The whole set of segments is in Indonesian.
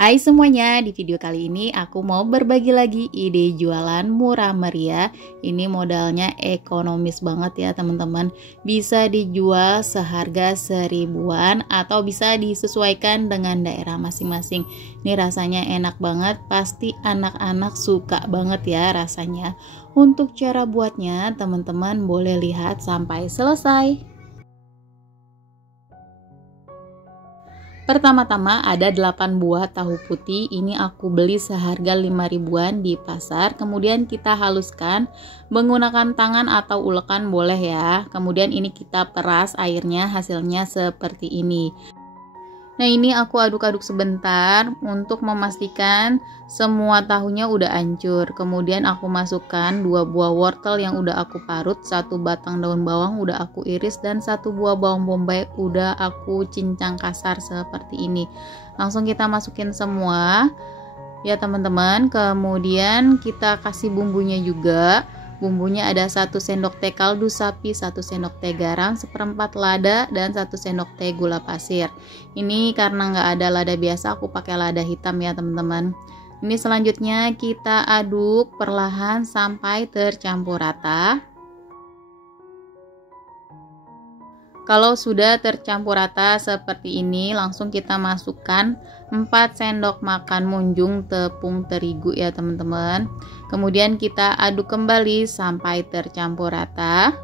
Hai semuanya, di video kali ini aku mau berbagi lagi ide jualan murah meriah. Ini modalnya ekonomis banget ya teman-teman. Bisa dijual seharga 1000-an atau bisa disesuaikan dengan daerah masing-masing. Ini rasanya enak banget, pasti anak-anak suka banget ya rasanya. Untuk cara buatnya teman-teman boleh lihat sampai selesai. Pertama-tama ada 8 buah tahu putih, ini aku beli seharga 5 ribuan di pasar. Kemudian kita haluskan menggunakan tangan atau ulekan boleh ya. Kemudian ini kita peras airnya, hasilnya seperti ini. Nah ini aku aduk-aduk sebentar untuk memastikan semua tahunya udah hancur. Kemudian aku masukkan 2 buah wortel yang udah aku parut, 1 batang daun bawang udah aku iris, dan 1 buah bawang bombay udah aku cincang kasar seperti ini. Langsung kita masukin semua ya teman-teman. Kemudian kita kasih bumbunya juga. Bumbunya ada 1 sendok teh kaldu sapi, 1 sendok teh garam, 1/4 lada, dan 1 sendok teh gula pasir. Ini karena nggak ada lada biasa, aku pakai lada hitam ya teman-teman. Ini selanjutnya kita aduk perlahan sampai tercampur rata. Kalau sudah tercampur rata seperti ini, langsung kita masukkan 4 sendok makan munjung tepung terigu ya teman-teman. Kemudian kita aduk kembali sampai tercampur rata.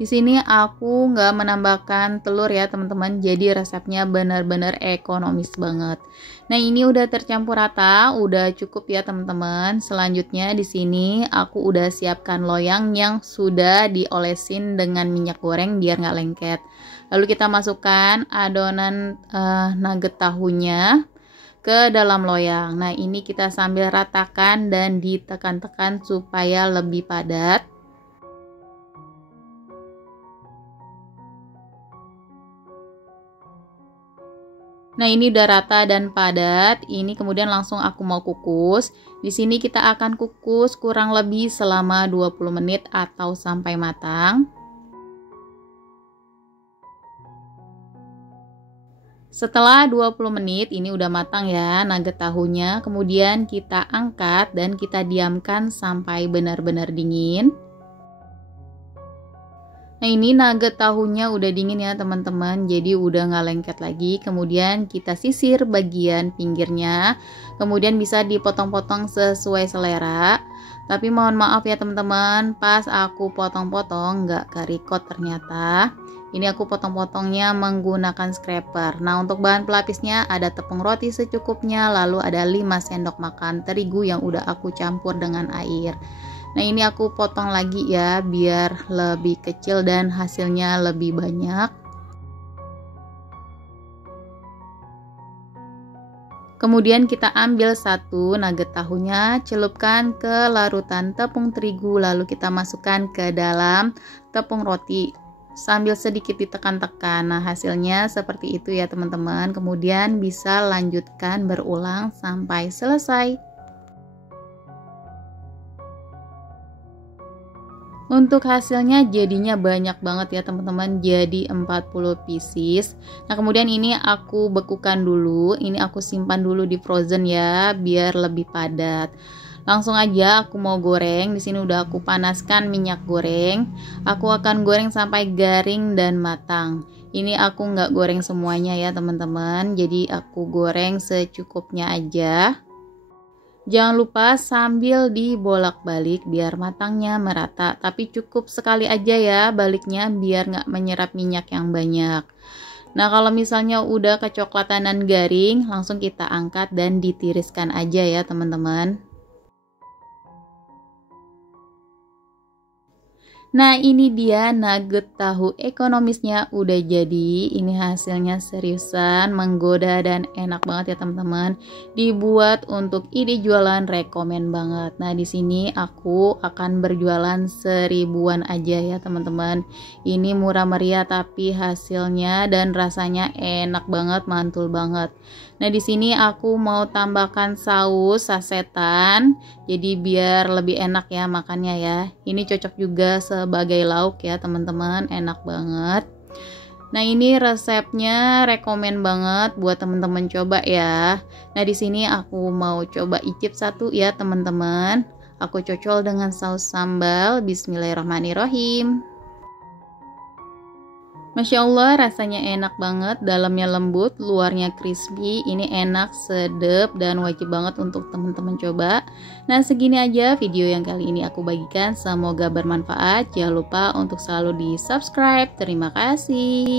Di sini aku nggak menambahkan telur ya teman-teman, jadi resepnya benar-benar ekonomis banget. Nah ini udah tercampur rata, udah cukup ya teman-teman. Selanjutnya di sini aku udah siapkan loyang yang sudah diolesin dengan minyak goreng biar nggak lengket. Lalu kita masukkan adonan nugget tahunya ke dalam loyang. Nah ini kita sambil ratakan dan ditekan-tekan supaya lebih padat. Nah ini udah rata dan padat. Ini kemudian langsung aku mau kukus. Di sini kita akan kukus kurang lebih selama 20 menit atau sampai matang. Setelah 20 menit ini udah matang ya nugget tahunya. Kemudian kita angkat dan kita diamkan sampai benar-benar dingin. Nah ini nugget tahunya udah dingin ya teman-teman, jadi udah nggak lengket lagi. Kemudian kita sisir bagian pinggirnya, kemudian bisa dipotong-potong sesuai selera. Tapi mohon maaf ya teman-teman, pas aku potong-potong nggak kerikot ternyata. Ini aku potong-potongnya menggunakan scraper. Nah untuk bahan pelapisnya ada tepung roti secukupnya, lalu ada 5 sendok makan terigu yang udah aku campur dengan air. Nah ini aku potong lagi ya biar lebih kecil dan hasilnya lebih banyak. Kemudian kita ambil 1 nugget tahunya, celupkan ke larutan tepung terigu, lalu kita masukkan ke dalam tepung roti sambil sedikit ditekan-tekan. Nah hasilnya seperti itu ya teman-teman. Kemudian bisa lanjutkan berulang sampai selesai. Untuk hasilnya jadinya banyak banget ya teman-teman, jadi 40 pieces. Nah kemudian ini aku bekukan dulu, ini aku simpan dulu di frozen ya biar lebih padat. Langsung aja aku mau goreng. Di sini udah aku panaskan minyak goreng. Aku akan goreng sampai garing dan matang. Ini aku nggak goreng semuanya ya teman-teman, jadi aku goreng secukupnya aja. Jangan lupa sambil dibolak-balik biar matangnya merata, tapi cukup sekali aja ya baliknya biar nggak menyerap minyak yang banyak. Nah kalau misalnya udah kecoklatan dan garing, langsung kita angkat dan ditiriskan aja ya teman-teman. Nah ini dia nugget tahu ekonomisnya udah jadi. Ini hasilnya seriusan menggoda dan enak banget ya teman-teman. Dibuat untuk ide jualan, rekomen banget. Nah di sini aku akan berjualan 1000-an aja ya teman-teman. Ini murah meriah tapi hasilnya dan rasanya enak banget, mantul banget. Nah di sini aku mau tambahkan saus sasetan, jadi biar lebih enak ya makannya ya. Ini cocok juga sebagai lauk ya teman-teman, enak banget. Nah, ini resepnya rekomen banget buat teman-teman coba ya. Nah, di sini aku mau coba icip satu ya, teman-teman. Aku cocol dengan saus sambal. Bismillahirrahmanirrahim. Masya Allah, rasanya enak banget, dalamnya lembut, luarnya crispy. Ini enak, sedap, dan wajib banget untuk teman-teman coba. Nah, segini aja video yang kali ini aku bagikan. Semoga bermanfaat. Jangan lupa untuk selalu di subscribe. Terima kasih.